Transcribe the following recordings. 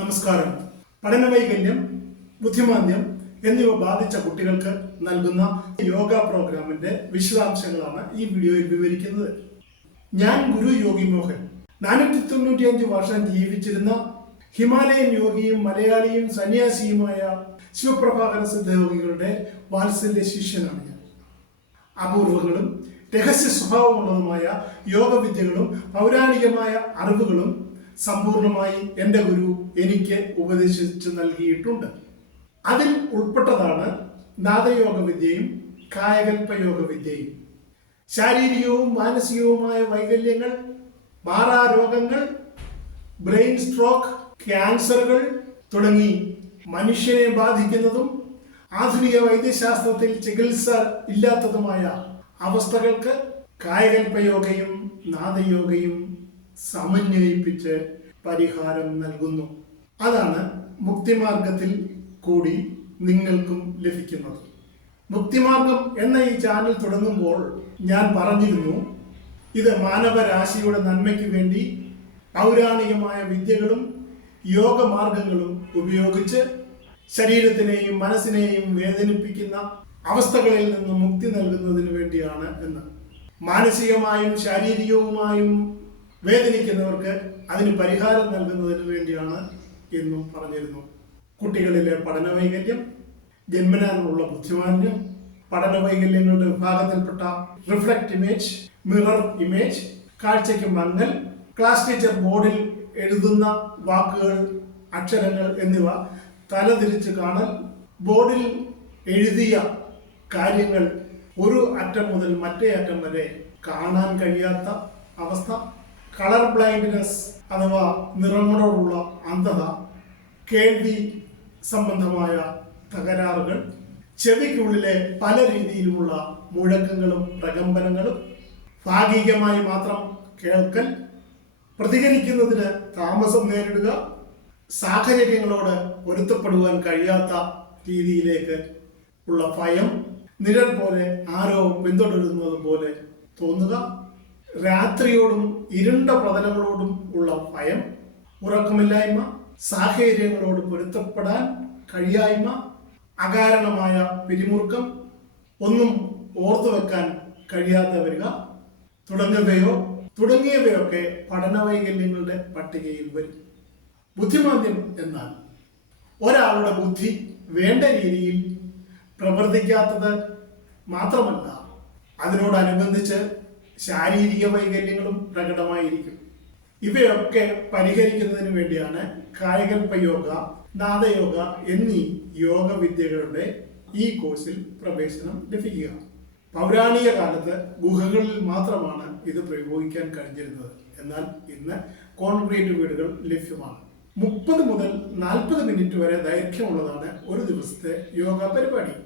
നമസ്കാരം. പഠനവൈകല്യം, ബുദ്ധിമാന്ദ്യം എന്നിവ ബാധിച്ച കുട്ടികൾക്ക് നൽകുന്ന യോഗ പ്രോഗ്രാമിന്റെ വിശദാംശങ്ങളാണ് ഈ വീഡിയോയിൽ വിവരിക്കുന്നത്. ഞാൻ ഗുരു യോഗി മോഹൻ 495 വർഷം ജീവിച്ചിരുന്ന ഹിമാലയൻ യോഗിയും മലയാളിയും സന്യാസിയുമായ ശിവപ്രഭാകര സിദ്ധയോഗികളുടെ വാത്സല്യ ശിഷ്യനാണ് ഞാൻ. അപൂർവങ്ങളും രഹസ്യ സ്വഭാവമുള്ളതുമായ യോഗവിദ്യകളും പൗരാണികമായ അറിവുകളും സമ്പൂർണമായി എൻ്റെ ഗുരു എനിക്ക് ഉപദേശിച്ചു നൽകിയിട്ടുണ്ട്. അതിൽ ഉൾപ്പെട്ടതാണ് നാദയോഗ വിദ്യയും കായകൽപ്പയോഗ വിദ്യയും. ശാരീരികവും മാനസികവുമായ വൈകല്യങ്ങൾ, മാറാരോഗങ്ങൾ, ബ്രെയിൻ സ്ട്രോക്ക്, ക്യാൻസറുകൾ തുടങ്ങി മനുഷ്യനെ ബാധിക്കുന്നതും ആധുനിക വൈദ്യശാസ്ത്രത്തിൽ ചികിത്സ ഇല്ലാത്തതുമായ അവസ്ഥകൾക്ക് കായകൽപ്പയോഗയും നാദയോഗയും സമന്വയിപ്പിച്ച് പരിഹാരം നൽകുന്നു. അതാണ് മുക്തിമാർഗത്തിൽ കൂടി നിങ്ങൾക്കും ലഭിക്കുന്നത്. മുക്തിമാർഗം എന്ന ഈ ചാനൽ തുടങ്ങുമ്പോൾ ഞാൻ പറഞ്ഞിരുന്നു, ഇത് മാനവരാശിയുടെ നന്മയ്ക്ക് വേണ്ടി പൗരാണികമായ വിദ്യകളും യോഗമാർഗങ്ങളും ഉപയോഗിച്ച് ശരീരത്തിനെയും മനസ്സിനെയും വേദനിപ്പിക്കുന്ന അവസ്ഥകളിൽ നിന്ന് മുക്തി നൽകുന്നതിന് വേണ്ടിയാണ് എന്ന്. മാനസികമായും ശാരീരികവുമായും വേദനിക്കുന്നവർക്ക് അതിന് പരിഹാരം നൽകുന്നതിന് വേണ്ടിയാണ് എന്നും പറഞ്ഞിരുന്നു. കുട്ടികളിലെ പഠനവൈകല്യം, ജന്മനാലുള്ള ബുദ്ധിമാന്ദ്യം, പഠനവൈകല്യങ്ങളുടെ വിഭാഗത്തിൽപ്പെട്ട റിഫ്ലക്റ്റ് ഇമേജ്, മിറർ ഇമേജ്, കാഴ്ചയ്ക്ക് മങ്ങൽ, ക്ലാസ് ടീച്ചർ ബോർഡിൽ എഴുതുന്ന വാക്കുകൾ, അക്ഷരങ്ങൾ എന്നിവ തലതിരിച്ച് കാണൽ, ബോർഡിൽ എഴുതിയ കാര്യങ്ങൾ ഒരു അറ്റം മുതൽ മറ്റേ അറ്റം വരെ കാണാൻ കഴിയാത്ത അവസ്ഥ, കളർ ബ്ലൈൻഡ്നെസ് അഥവാ നിറങ്ങളോടുള്ള അന്ധത, കേൾവി സംബന്ധമായ തകരാറുകൾ, ചെവിക്കുള്ളിലെ പല രീതിയിലുമുള്ള മുഴക്കങ്ങളും പ്രകമ്പനങ്ങളും, ഭാഗികമായി മാത്രം കേൾക്കൽ, പ്രതികരിക്കുന്നതിന് താമസം നേരിടുക, സാഹചര്യങ്ങളോട് പൊരുത്തപ്പെടുവാൻ കഴിയാത്ത രീതിയിലേക്ക് ഉള്ള ഭയം, നിഴൽ പോലെ ആരോ പിന്തുടരുന്നത് പോലെ തോന്നുക, രാത്രിയോടും ഇരുണ്ട പ്രതലങ്ങളോടും ഉള്ള ഭയം, ഉറക്കമില്ലായ്മ, സാഹചര്യങ്ങളോട് പൊരുത്തപ്പെടാൻ കഴിയായ്മ, അകാരണമായ പിരിമുറുക്കം, ഒന്നും ഓർത്തു വെക്കാൻ കഴിയാതെ വരിക തുടങ്ങിയവയൊക്കെ പഠനവൈകല്യങ്ങളുടെ പട്ടികയിൽ വരും. ബുദ്ധിമാന്ദ്യം എന്നാൽ ഒരാളുടെ ബുദ്ധി വേണ്ട രീതിയിൽ പ്രവർത്തിക്കാത്തത് മാത്രമല്ല, അതിനോടനുബന്ധിച്ച് ശാരീരിക വൈകല്യങ്ങളും പ്രകടമായിരിക്കും. ഇവയൊക്കെ പരിഹരിക്കുന്നതിന് വേണ്ടിയാണ് കായകൽപ്പയോഗ, നാദയോഗ എന്നീ യോഗവിദ്യകളുടെ ഈ കോഴ്സിൽ പ്രവേശനം ലഭിക്കുക. പൗരാണിക കാലത്ത് ഗുഹകളിൽ മാത്രമാണ് ഇത് പ്രയോഗിക്കാൻ കഴിഞ്ഞിരുന്നത്. എന്നാൽ ഇന്ന് കോൺക്രീറ്റ് വീടുകൾ ലഭ്യമാണ്. 30 മുതൽ 40 മിനിറ്റ് വരെ ദൈർഘ്യമുള്ളതാണ് ഒരു ദിവസത്തെ യോഗ പരിപാടി.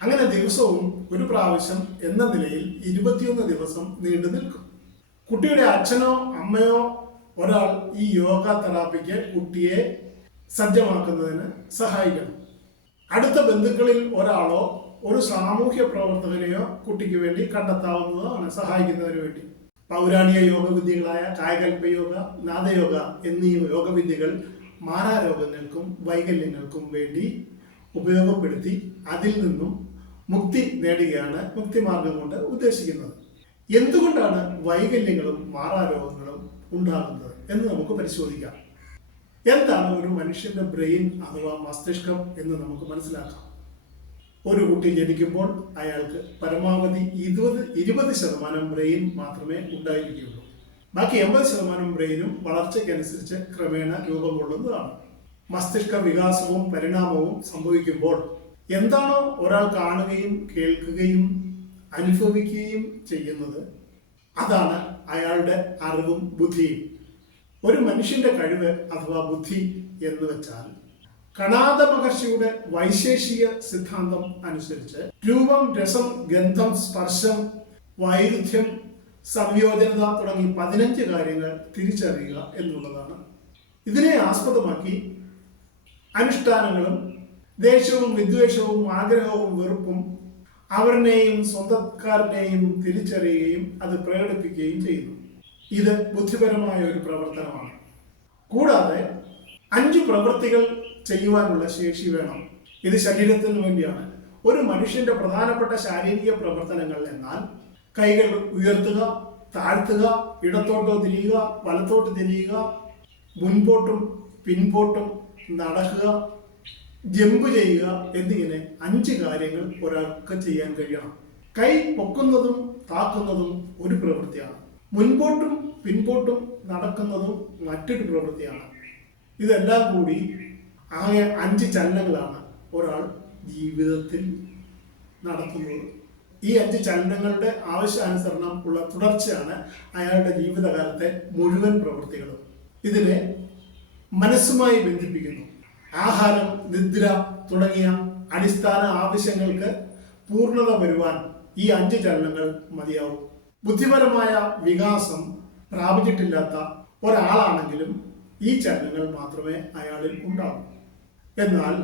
അങ്ങനെ ദിവസവും ഒരു പ്രാവശ്യം എന്ന നിലയിൽ 21 ദിവസം നീണ്ടു നിൽക്കും. കുട്ടിയുടെ അച്ഛനോ അമ്മയോ ഒരാൾ ഈ യോഗ തെറാപ്പിക്ക് കുട്ടിയെ സജ്ജമാക്കുന്നതിന് സഹായിക്കണം. അടുത്ത ബന്ധുക്കളിൽ ഒരാളോ ഒരു സാമൂഹ്യ പ്രവർത്തകനെയോ കുട്ടിക്ക് വേണ്ടി കണ്ടെത്താവുന്നതാണ് സഹായിക്കുന്നതിന് വേണ്ടി. പൗരാണിക യോഗവിദ്യകളായ കായകൽപ്പയോഗ, നാദയോഗ എന്നീ യോഗവിദ്യകൾ മാറാരോഗങ്ങൾക്കും വൈകല്യങ്ങൾക്കും വേണ്ടി ഉപയോഗപ്പെടുത്തി അതിൽ നിന്നും മുക്തി നേടുകയാണ് മുക്തിമാർഗം കൊണ്ട് ഉദ്ദേശിക്കുന്നത്. എന്തുകൊണ്ടാണ് വൈകല്യങ്ങളും മാറാരോഗങ്ങളും ഉണ്ടാകുന്നത് എന്ന് നമുക്ക് പരിശോധിക്കാം. എന്താണ് ഒരു മനുഷ്യന്റെ ബ്രെയിൻ അഥവാ മസ്തിഷ്കം എന്ന് നമുക്ക് മനസ്സിലാക്കാം. ഒരു കുട്ടി ജനിക്കുമ്പോൾ അയാൾക്ക് പരമാവധി 20% ബ്രെയിൻ മാത്രമേ ഉണ്ടായിരിക്കുകയുള്ളൂ. ബാക്കി 80% ബ്രെയിനും വളർച്ചയ്ക്കനുസരിച്ച് ക്രമേണ രൂപം കൊള്ളുന്നതാണ്. മസ്തിഷ്ക വികാസവും പരിണാമവും സംഭവിക്കുമ്പോൾ എന്താണോ ഒരാൾ കാണുകയും കേൾക്കുകയും അനുഭവിക്കുകയും ചെയ്യുന്നത്, അതാണ് അയാളുടെ അറിവും ബുദ്ധിയും. ഒരു മനുഷ്യന്റെ കഴിവ് അഥവാ ബുദ്ധി എന്ന് വെച്ചാൽ കണാദ മഹർഷിയുടെ വൈശേഷിക സിദ്ധാന്തം അനുസരിച്ച് രൂപം, രസം, ഗന്ധം, സ്പർശം, വൈരുദ്ധ്യം, സംയോജനത തുടങ്ങി 15 കാര്യങ്ങൾ തിരിച്ചറിയുക എന്നുള്ളതാണ്. ഇതിനെ ആസ്പദമാക്കി അനുഷ്ഠാനങ്ങളും ദേഷ്യവും വിദ്വേഷവും ആഗ്രഹവും വെറുപ്പും അവരിനെയും സ്വന്തക്കാരനെയും തിരിച്ചറിയുകയും അത് പ്രകടിപ്പിക്കുകയും ചെയ്യുന്നു. ഇത് ബുദ്ധിപരമായ ഒരു പ്രവർത്തനമാണ്. കൂടാതെ 5 പ്രവൃത്തികൾ ചെയ്യുവാനുള്ള ശേഷി വേണം. ഇത് ശരീരത്തിന് വേണ്ടിയാണ്. ഒരു മനുഷ്യന്റെ പ്രധാനപ്പെട്ട ശാരീരിക പ്രവർത്തനങ്ങൾ എന്നാൽ കൈകൾ ഉയർത്തുക, താഴ്ത്തുക, ഇടത്തോട്ടോ തിരിയുക, വലത്തോട്ട് തിരിയുക, മുൻപോട്ടും പിൻപോട്ടും നടക്കുക, ജമ്പ് ചെയ്യുക എന്നിങ്ങനെ 5 കാര്യങ്ങൾ ഒരാൾക്ക് ചെയ്യാൻ കഴിയണം. കൈ പൊക്കുന്നതും താക്കുന്നതും ഒരു പ്രവൃത്തിയാണ്. മുൻപോട്ടും പിൻപോട്ടും നടക്കുന്നതും മറ്റൊരു പ്രവൃത്തിയാണ്. ഇതെല്ലാം കൂടി ആകെ 5 ചലനങ്ങളാണ് ഒരാൾ ജീവിതത്തിൽ നടത്തുന്നത്. ഈ 5 ചലനങ്ങളുടെ ആവശ്യാനുസരണം ഉള്ള തുടർച്ചയാണ് അയാളുടെ ജീവിതകാലത്തെ മുഴുവൻ പ്രവൃത്തികളും. ഇതിനെ മനസ്സുമായി ബന്ധിപ്പിക്കുന്നു. ആഹാരം, നിദ്ര തുടങ്ങിയ അടിസ്ഥാന ആവശ്യങ്ങൾക്ക് പൂർണ്ണത വരുവാൻ ഈ 5 ചലനങ്ങൾ മതിയാവും. ബുദ്ധിപരമായ വികാസം പ്രാപിച്ചിട്ടില്ലാത്ത ഒരാളാണെങ്കിലും ഈ ചലനങ്ങൾ മാത്രമേ അയാളിൽ ഉണ്ടാവൂ. എന്നാൽ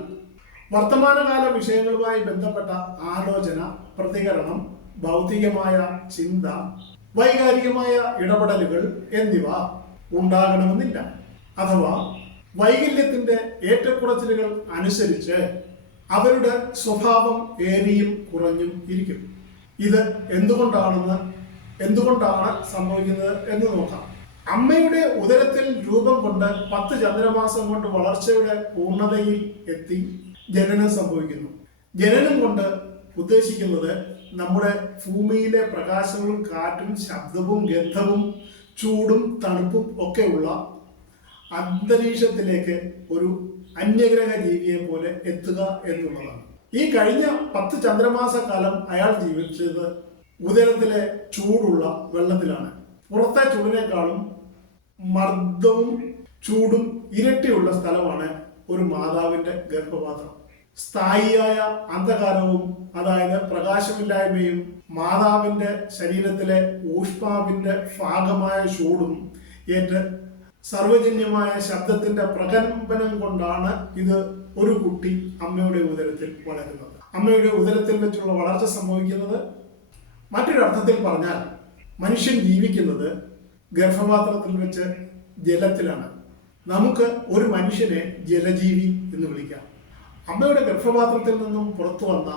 വർത്തമാനകാല വിഷയങ്ങളുമായി ബന്ധപ്പെട്ട ആലോചന, പ്രതികരണം, ഭൗതികമായ ചിന്ത, വൈകാരികമായ ഇടപെടലുകൾ എന്നിവ ഉണ്ടാകണമെന്നില്ല. അഥവാ വൈകല്യത്തിന്റെ ഏറ്റക്കുറച്ചിലുകൾ അനുസരിച്ച് അവരുടെ സ്വഭാവം ഏറിയും കുറഞ്ഞും ഇരിക്കും. ഇത് എന്തുകൊണ്ടാണ് സംഭവിക്കുന്നത് എന്ന് നോക്കാം. അമ്മയുടെ ഉദരത്തിൽ രൂപം കൊണ്ട് 10 ചന്ദ്രമാസം കൊണ്ട് വളർച്ചയുടെ പൂർണ്ണതയിൽ എത്തി ജനനം സംഭവിക്കുന്നു. ജനനം കൊണ്ട് ഉദ്ദേശിക്കുന്നത് നമ്മുടെ ഭൂമിയിലെ പ്രകാശവും കാറ്റും ശബ്ദവും ഗന്ധവും ചൂടും തണുപ്പും ഒക്കെയുള്ള അന്തരീക്ഷത്തിലേക്ക് ഒരു അന്യഗ്രഹ ജീവിയെ പോലെ എത്തുക എന്നുള്ളതാണ്. ഈ കഴിഞ്ഞ 10 ചന്ദ്രമാസ കാലം അയാൾ ജീവിച്ചത് ഉദരത്തിലെ ചൂടുള്ള വെള്ളത്തിലാണ്. പുറത്തെ ചൂടിനേക്കാളും മർദ്ദവും ചൂടും ഇരട്ടിയുള്ള സ്ഥലമാണ് ഒരു മാതാവിന്റെ ഗർഭപാത്രം. സ്ഥായിയായ അന്ധകാരവും അതായത് പ്രകാശമില്ലായ്മയും മാതാവിന്റെ ശരീരത്തിലെ ഊഷ്മാവിന്റെ ഭാഗമായ ചൂടും ഏറ്റ് സർവജന്യമായ ശബ്ദത്തിന്റെ പ്രകമ്പനം കൊണ്ടാണ് ഇത് ഒരു കുട്ടി അമ്മയുടെ ഉദരത്തിൽ വളരുന്നത്. അമ്മയുടെ ഉദരത്തിൽ വെച്ചുള്ള വളർച്ച സംഭവിക്കുന്നത്, മറ്റൊരർത്ഥത്തിൽ പറഞ്ഞാൽ മനുഷ്യൻ ജീവിക്കുന്നത് ഗർഭപാത്രത്തിൽ വെച്ച് ജലത്തിലാണ്. നമുക്ക് ഒരു മനുഷ്യനെ ജലജീവി എന്ന് വിളിക്കാം. അമ്മയുടെ ഗർഭപാത്രത്തിൽ നിന്നും പുറത്തു വന്ന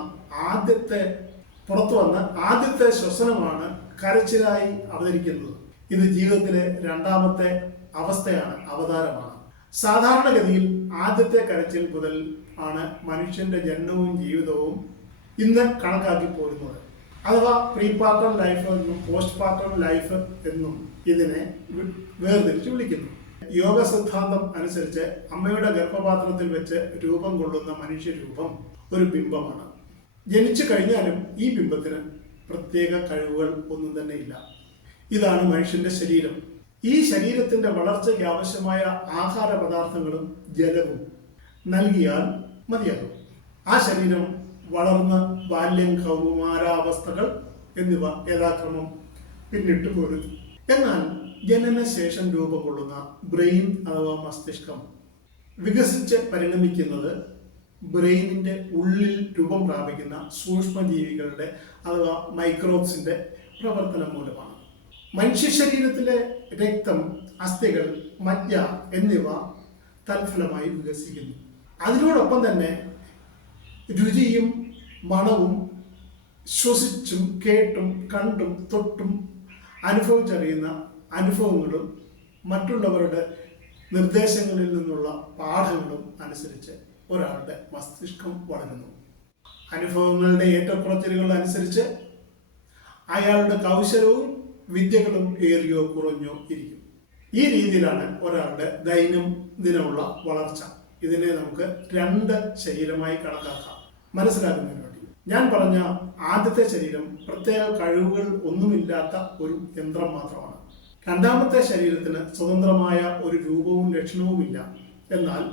ആദ്യത്തെ ശ്വസനമാണ് കരച്ചിലായി അവതരിക്കുന്നത്. ഇത് ജീവിതത്തിലെ 2ാമത്തെ അവതാരമാണ്. സാധാരണഗതിയിൽ ആദ്യത്തെ കരച്ചിൽ മുതൽ ആണ് മനുഷ്യന്റെ ജനനവും ജീവിതവും ഇന്ന് കണക്കാക്കി പോരുന്നത്. അഥവാ പ്രീപാർട്ടം ലൈഫ് എന്നും പോസ്റ്റ് പാർട്ടം ലൈഫ് എന്നും ഇതിനെ വേർതിരിച്ച് വിളിക്കുന്നു. യോഗ സിദ്ധാന്തം അനുസരിച്ച് അമ്മയുടെ ഗർഭപാത്രത്തിൽ വെച്ച് രൂപം കൊള്ളുന്ന മനുഷ്യരൂപം ഒരു ബിംബമാണ്. ജനിച്ചു കഴിഞ്ഞാലും ഈ ബിംബത്തിന് പ്രത്യേക കഴിവുകൾ ഒന്നും തന്നെ ഇല്ല. ഇതാണ് മനുഷ്യന്റെ ശരീരം. ഈ ശരീരത്തിന്റെ വളർച്ചയ്ക്ക് ആവശ്യമായ ആഹാര പദാർത്ഥങ്ങളും ജലവും നൽകിയാൽ മതിയാകും. ആ ശരീരം വളർന്ന് ബാല്യം, കൗമാരാവസ്ഥകൾ എന്നിവ യഥാക്രമം പിന്നിട്ട് പോരുന്നു. എന്നാൽ ജനനശേഷം രൂപം കൊള്ളുന്ന ബ്രെയിൻ അഥവാ മസ്തിഷ്കം വികസിച്ച് പരിണമിക്കുന്നത് ബ്രെയിനിന്റെ ഉള്ളിൽ രൂപം പ്രാപിക്കുന്ന സൂക്ഷ്മജീവികളുടെ അഥവാ മൈക്രോബ്സിന്റെ പ്രവർത്തനം മൂലമാണ്. മനുഷ്യ ശരീരത്തിലെ രക്തം, അസ്ഥികൾ, മജ്ജ എന്നിവ തൽഫലമായി വികസിക്കുന്നു. അതിനോടൊപ്പം തന്നെ രുചിയും മണവും ശ്വസിച്ചും കേട്ടും കണ്ടും തൊട്ടും അനുഭവിച്ചറിയുന്ന അനുഭവങ്ങളും മറ്റുള്ളവരുടെ നിർദ്ദേശങ്ങളിൽ നിന്നുള്ള പാഠങ്ങളും അനുസരിച്ച് ഒരാളുടെ മസ്തിഷ്കം വളരുന്നു. അനുഭവങ്ങളുടെ ഏറ്റക്കുറച്ചിലുകൾ അനുസരിച്ച് അയാളുടെ കൗശലവും വിദ്യകളും ഏറിയോ കുറഞ്ഞോ ഇരിക്കും. ഈ രീതിയിലാണ് ഒരാളുടെ ദൈനംദിനമുള്ള വളർച്ച. ഇതിനെ നമുക്ക് 2 ശരീരമായി കണക്കാക്കാം. മനസ്സിലാക്കുന്നതിന് വേണ്ടി ഞാൻ പറഞ്ഞ ആദ്യത്തെ ശരീരം പ്രത്യേക കഴിവുകൾ ഒന്നുമില്ലാത്ത ഒരു യന്ത്രം മാത്രമാണ്. 2ാമത്തെ ശരീരത്തിന് സ്വതന്ത്രമായ ഒരു രൂപവും ലക്ഷണവുമില്ല. എന്നാൽ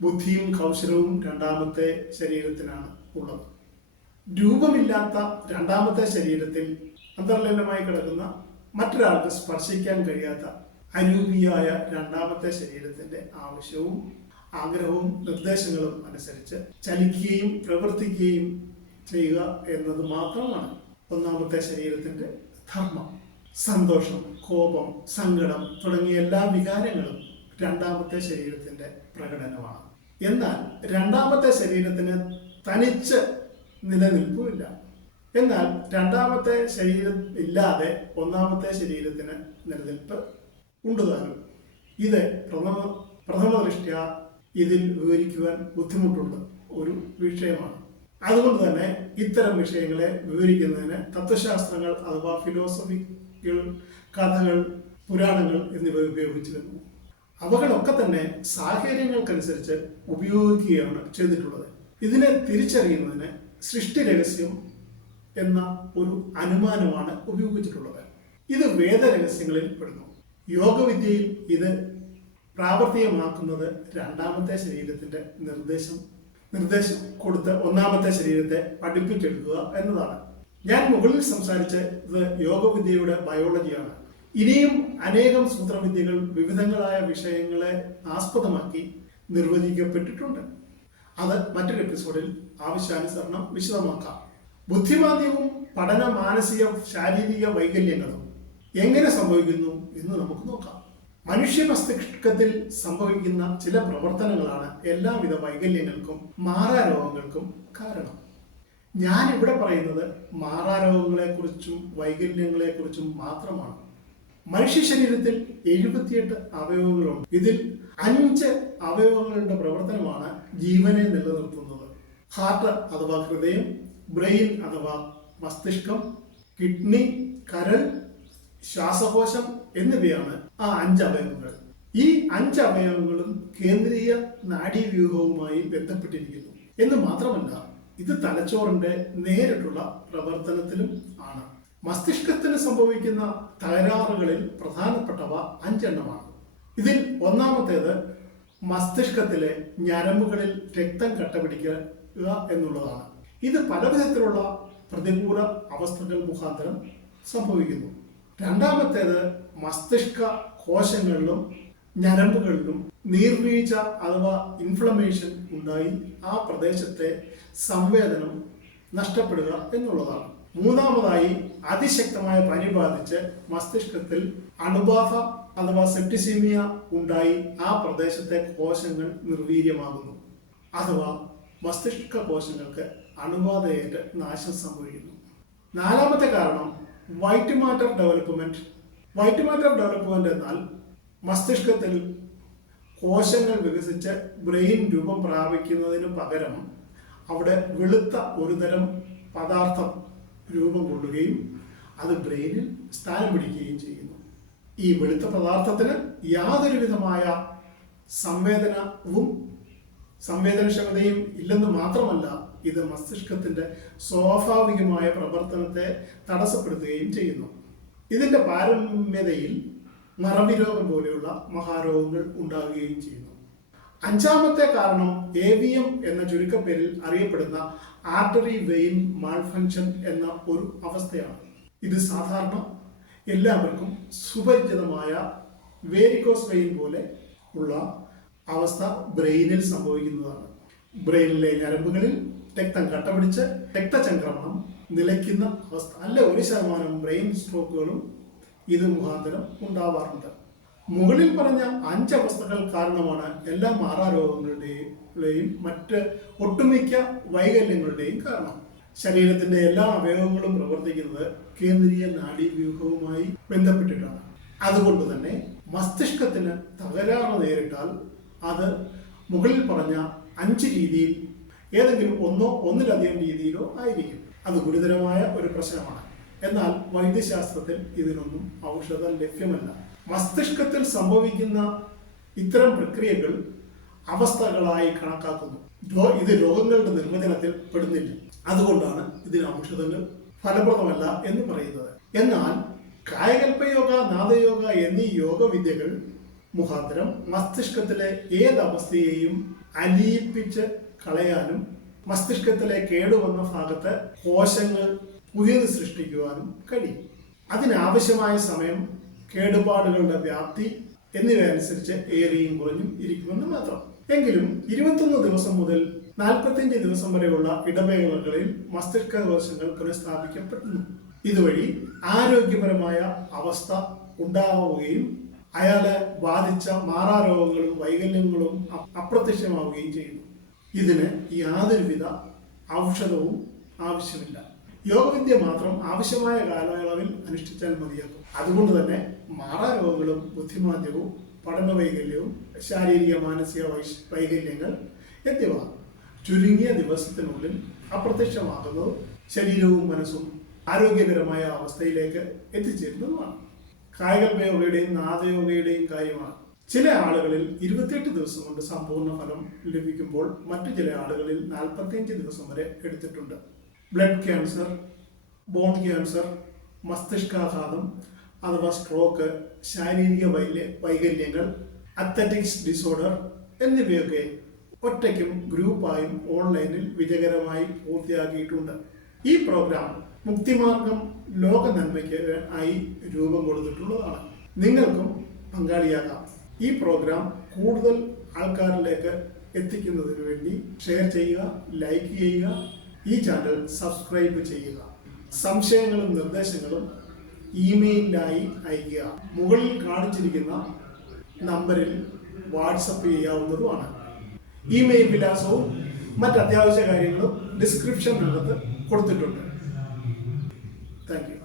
ബുദ്ധിയും കൗശലവും 2ാമത്തെ ശരീരത്തിനാണ് ഉള്ളത്. രൂപമില്ലാത്ത 2ാമത്തെ ശരീരത്തിൽ അന്തർലീനമായി കിടക്കുന്ന മറ്റൊരാൾക്ക് സ്പർശിക്കാൻ കഴിയാത്ത അരൂപിയായ 2ാമത്തെ ശരീരത്തിന്റെ ആവശ്യവും ആഗ്രഹവും നിർദ്ദേശങ്ങളും അനുസരിച്ച് ചലിക്കുകയും പ്രവർത്തിക്കുകയും ചെയ്യുക എന്നത് മാത്രമാണ് 1ാമത്തെ ശരീരത്തിന്റെ ധർമ്മം. സന്തോഷം, കോപം, സങ്കടം തുടങ്ങിയ എല്ലാ വികാരങ്ങളും രണ്ടാമത്തെ ശരീരത്തിന്റെ പ്രകടനമാണ്. എന്നാൽ രണ്ടാമത്തെ ശരീരത്തിന് തനിച്ച് നിലനിൽപ്പുമില്ല. എന്നാൽ രണ്ടാമത്തെ ശരീരം ഇല്ലാതെ ഒന്നാമത്തെ ശരീരത്തിന് നിലനിൽപ്പ് ഉണ്ടുതാനും. ഇത് പ്രഥമ ദൃഷ്ട്യ ഇതിൽ വിവരിക്കുവാൻ ബുദ്ധിമുട്ടുള്ള ഒരു വിഷയമാണ്. അതുകൊണ്ട് തന്നെ ഇത്തരം വിഷയങ്ങളെ വിവരിക്കുന്നതിന് തത്വശാസ്ത്രങ്ങൾ അഥവാ ഫിലോസഫിക്കൽ കഥകൾ, പുരാണങ്ങൾ എന്നിവ ഉപയോഗിച്ചു വരുന്നു. അവകളൊക്കെ തന്നെ സാഹചര്യങ്ങൾക്കനുസരിച്ച് ഉപയോഗിക്കുകയാണ് ചെയ്തിട്ടുള്ളത്. ഇതിനെ തിരിച്ചറിയുന്നതിന് സൃഷ്ടി രഹസ്യം എന്ന ഒരു അനുമാനമാണ് ഉപയോഗിച്ചിട്ടുള്ളത്. ഇത് വേദരഹസ്യങ്ങളിൽ പെടുന്നു. യോഗവിദ്യയിൽ ഇത് പ്രാവർത്തികമാക്കുന്നത് രണ്ടാമത്തെ ശരീരത്തിന്റെ നിർദ്ദേശം കൊടുത്ത് ഒന്നാമത്തെ ശരീരത്തെ പഠിപ്പിച്ചെടുക്കുക എന്നതാണ്. ഞാൻ മുകളിൽ സംസാരിച്ചത് യോഗവിദ്യയുടെ ബയോളജിയാണ്. ഇനിയും അനേകം സൂത്രവിദ്യകൾ വിവിധങ്ങളായ വിഷയങ്ങളെ ആസ്പദമാക്കി നിർവചിക്കപ്പെട്ടിട്ടുണ്ട്. അത് മറ്റൊരു എപ്പിസോഡിൽ ആവശ്യാനുസരണം വിശദമാക്കാം. ബുദ്ധിമാന്ദ്യവും പഠന, മാനസിക, ശാരീരിക വൈകല്യങ്ങളും എങ്ങനെ സംഭവിക്കുന്നു എന്ന് നമുക്ക് നോക്കാം. മനുഷ്യ മസ്തിഷ്കത്തിൽ സംഭവിക്കുന്ന ചില പ്രവർത്തനങ്ങളാണ് എല്ലാവിധ വൈകല്യങ്ങൾക്കും മാറാരോഗങ്ങൾക്കും കാരണം. ഞാൻ ഇവിടെ പറയുന്നത് മാറാരോഗങ്ങളെക്കുറിച്ചും വൈകല്യങ്ങളെക്കുറിച്ചും മാത്രമാണ്. മനുഷ്യ ശരീരത്തിൽ 78 അവയവങ്ങളുണ്ട്. ഇതിൽ 5 അവയവങ്ങളുടെ പ്രവർത്തനമാണ് ജീവനെ നിലനിർത്തുന്നത്. ഹാർട്ട് അഥവാ ഹൃദയം, ബ്രെയിൻ അഥവാ മസ്തിഷ്കം, കിഡ്നി, കരൾ, ശ്വാസകോശം എന്നിവയാണ് ആ 5 അവയവങ്ങൾ. ഈ 5 അവയവങ്ങളും കേന്ദ്രീയ നാഡീവ്യൂഹവുമായി ബന്ധപ്പെട്ടിരിക്കുന്നു എന്ന് മാത്രമല്ല, ഇത് തലച്ചോറിന്റെ നേരിട്ടുള്ള പ്രവർത്തനത്തിലും ആണ്. മസ്തിഷ്കത്തിന് സംഭവിക്കുന്ന തകരാറുകളിൽ പ്രധാനപ്പെട്ടവ 5 എണ്ണമാണ്. ഇതിൽ ഒന്നാമത്തേത് മസ്തിഷ്കത്തിലെ ഞരമ്പുകളിൽ രക്തം കട്ടപിടിക്കുക എന്നുള്ളതാണ്. ഇത് പലവിധത്തിലുള്ള പ്രതികൂല അവസ്ഥകൾ മുഖാന്തരം സംഭവിക്കുന്നു. രണ്ടാമത്തേത് മസ്തിഷ്ക കോശങ്ങളിലും ഞരമ്പുകളിലും നീർവീഴ്ച അഥവാ ഇൻഫ്ലമേഷൻ ഉണ്ടായി ആ പ്രദേശത്തെ സംവേദനം നഷ്ടപ്പെടുക എന്നുള്ളതാണ്. മൂന്നാമതായി അതിശക്തമായ പനി ബാധിച്ച് മസ്തിഷ്കത്തിൽ അണുബാധ അഥവാ സെപ്റ്റിസീമിയ ഉണ്ടായി ആ പ്രദേശത്തെ കോശങ്ങൾ നിർവീര്യമാകുന്നു അഥവാ മസ്തിഷ്ക കോശങ്ങൾക്ക് അണുബാധയേറ്റ് നാശം സംഭവിക്കുന്നു. നാലാമത്തെ കാരണം white matter development. White matter development എന്നാൽ മസ്തിഷ്കത്തിൽ കോശങ്ങൾ വികസിച്ച് ബ്രെയിൻ രൂപം പ്രാപിക്കുന്നതിന് പകരം അവിടെ വെളുത്ത ഒരു തരം പദാർത്ഥം രൂപം കൊള്ളുകയും അത് ബ്രെയിനിൽ സ്ഥാനം പിടിക്കുകയും ചെയ്യുന്നു. ഈ വെളുത്ത പദാർത്ഥത്തിന് യാതൊരു വിധമായ സംവേദനക്ഷമതയും ഇല്ലെന്ന് മാത്രമല്ല, ഇത് മസ്തിഷ്കത്തിന്റെ സ്വാഭാവികമായ പ്രവർത്തനത്തെ തടസ്സപ്പെടുത്തുകയും ചെയ്യുന്നു. ഇതിന്റെ പാരമ്യതയിൽ മറവി രോഗം പോലെയുള്ള മഹാരോഗങ്ങൾ ഉണ്ടാകുകയും ചെയ്യുന്നു. അഞ്ചാമത്തെ കാരണം AVM എന്ന ചുരുക്കപ്പേരിൽ അറിയപ്പെടുന്ന ആർട്ടറി വെയിൻ മാൾഫങ്ഷൻ എന്ന ഒരു അവസ്ഥയാണ്. ഇത് സാധാരണ എല്ലാവർക്കും സുപരിചിതമായ വേരിക്കോസ് വെയിൻ പോലെ ഉള്ള അവസ്ഥ ബ്രെയിനിൽ സംഭവിക്കുന്നതാണ്. ബ്രെയിനിലെ ഞരമ്പുകളിൽ രക്തം കട്ടപിടിച്ച് രക്തചംക്രമണം നിലയ്ക്കുന്ന അവസ്ഥ. അല്ല, 1% ബ്രെയിൻ സ്ട്രോക്കുകളും ഇത് മുഖാന്തരം ഉണ്ടാവാറുണ്ട്. മുകളിൽ പറഞ്ഞ 5 അവസ്ഥകൾ കാരണമാണ് എല്ലാ മാറാരോഗങ്ങളുടെയും മറ്റ് ഒട്ടുമിക്ക വൈകല്യങ്ങളുടെയും കാരണം. ശരീരത്തിന്റെ എല്ലാ അവയവങ്ങളും പ്രവർത്തിക്കുന്നത് കേന്ദ്രീയ നാഡീവ്യൂഹവുമായി ബന്ധപ്പെട്ടിട്ടാണ്. അതുകൊണ്ട് തന്നെ മസ്തിഷ്കത്തിന് തകരാറ് നേരിട്ടാൽ അത് മുകളിൽ പറഞ്ഞ 5 രീതിയിൽ ഏതെങ്കിലും ഒന്നിലധികം രീതിയിലോ ആയിരിക്കും. അത് ഗുരുതരമായ ഒരു പ്രശ്നമാണ്. എന്നാൽ വൈദ്യശാസ്ത്രത്തിൽ ഇതിനൊന്നും ഔഷധം ലഭ്യമല്ല. മസ്തിഷ്കത്തിൽ സംഭവിക്കുന്ന ഇത്തരം പ്രക്രിയകൾ അവസ്ഥകളായി കണക്കാക്കുന്നു. ഇത് രോഗങ്ങളുടെ നിർവചനത്തിൽ പെടുന്നില്ല. അതുകൊണ്ടാണ് ഇതിന് ഔഷധങ്ങൾ ഫലപ്രദമല്ല എന്ന് പറയുന്നത്. എന്നാൽ കായകൽപ്പയോഗ, നാദയോഗ എന്നീ യോഗവിദ്യകൾ മുഖാന്തരം മസ്തിഷ്കത്തിലെ ഏതവസ്ഥയെയും അലിയിപ്പിച്ച് കളയാനും മസ്തിഷ്കത്തിലെ കേടുവന്ന ഭാഗത്ത് കോശങ്ങൾ പുതിയത് സൃഷ്ടിക്കുവാനും കഴിയും. അതിനാവശ്യമായ സമയം, കേടുപാടുകളുടെ വ്യാപ്തി എന്നിവ അനുസരിച്ച് ഏറിയും കുറഞ്ഞും ഇരിക്കുമെന്ന് മാത്രം. എങ്കിലും 21 ദിവസം മുതൽ 45 ദിവസം വരെയുള്ള ഇടവേളകളിൽ മസ്തിഷ്ക കോശങ്ങൾ പുനഃസ്ഥാപിക്കപ്പെടുന്നു. ഇതുവഴി ആരോഗ്യപരമായ അവസ്ഥ ഉണ്ടാവുകയും അയാളെ ബാധിച്ച മാറാരോഗങ്ങളും വൈകല്യങ്ങളും അപ്രത്യക്ഷമാവുകയും ചെയ്യുന്നു. ഇതിന് യാതൊരുവിധ ഔഷധവും ആവശ്യമില്ല. യോഗവിദ്യ മാത്രം ആവശ്യമായ കാലയളവിൽ അനുഷ്ഠിച്ചാൽ മതിയാകും. അതുകൊണ്ട് തന്നെ മാറാരോഗങ്ങളും ബുദ്ധിമാന്ദ്യവും പഠന വൈകല്യവും ശാരീരിക മാനസിക വൈകല്യങ്ങൾ എന്നിവ ചുരുങ്ങിയ ദിവസത്തിനുള്ളിൽ അപ്രത്യക്ഷമാകുന്നതും ശരീരവും മനസ്സും ആരോഗ്യകരമായ അവസ്ഥയിലേക്ക് എത്തിച്ചേരുന്നതുമാണ്. കായിക യോഗയുടെയും നാദയോഗയുടെയും കാര്യമാണ്. ചില ആളുകളിൽ 28 ദിവസം കൊണ്ട് സമ്പൂർണ്ണ ഫലം ലഭിക്കുമ്പോൾ മറ്റു ചില ആളുകളിൽ 45 ദിവസം വരെ എടുത്തിട്ടുണ്ട്. ബ്ലഡ് ക്യാൻസർ, ബോൺ ക്യാൻസർ, മസ്തിഷ്കാഘാതം അഥവാ സ്ട്രോക്ക്, ശാരീരിക വൈകല്യങ്ങൾ, അത്ലറ്റിക്സ് ഡിസോർഡർ എന്നിവയൊക്കെ ഒറ്റയ്ക്കും ഗ്രൂപ്പായും ഓൺലൈനിൽ വിജയകരമായി പൂർത്തിയാക്കിയിട്ടുണ്ട്. ഈ പ്രോഗ്രാം മുക്തിമാർഗം ലോക നന്മയ്ക്ക് ആയി രൂപം കൊടുത്തിട്ടുള്ളതാണ്. നിങ്ങൾക്കും പങ്കാളിയാകാം. ഈ പ്രോഗ്രാം കൂടുതൽ ആൾക്കാരിലേക്ക് എത്തിക്കുന്നതിന് വേണ്ടി ഷെയർ ചെയ്യുക, ലൈക്ക് ചെയ്യുക, ഈ ചാനൽ സബ്സ്ക്രൈബ് ചെയ്യുക. സംശയങ്ങളും നിർദ്ദേശങ്ങളും ഇമെയിലായി അയയ്ക്കുക. മുകളിൽ കാണിച്ചിരിക്കുന്ന നമ്പറിൽ വാട്സപ്പ് ചെയ്യാവുന്നതുമാണ്. ഇമെയിൽ വിലാസവും മറ്റ് അത്യാവശ്യ കാര്യങ്ങളും ഡിസ്ക്രിപ്ഷനകത്ത് കൊടുത്തിട്ടുണ്ട്. Thank you.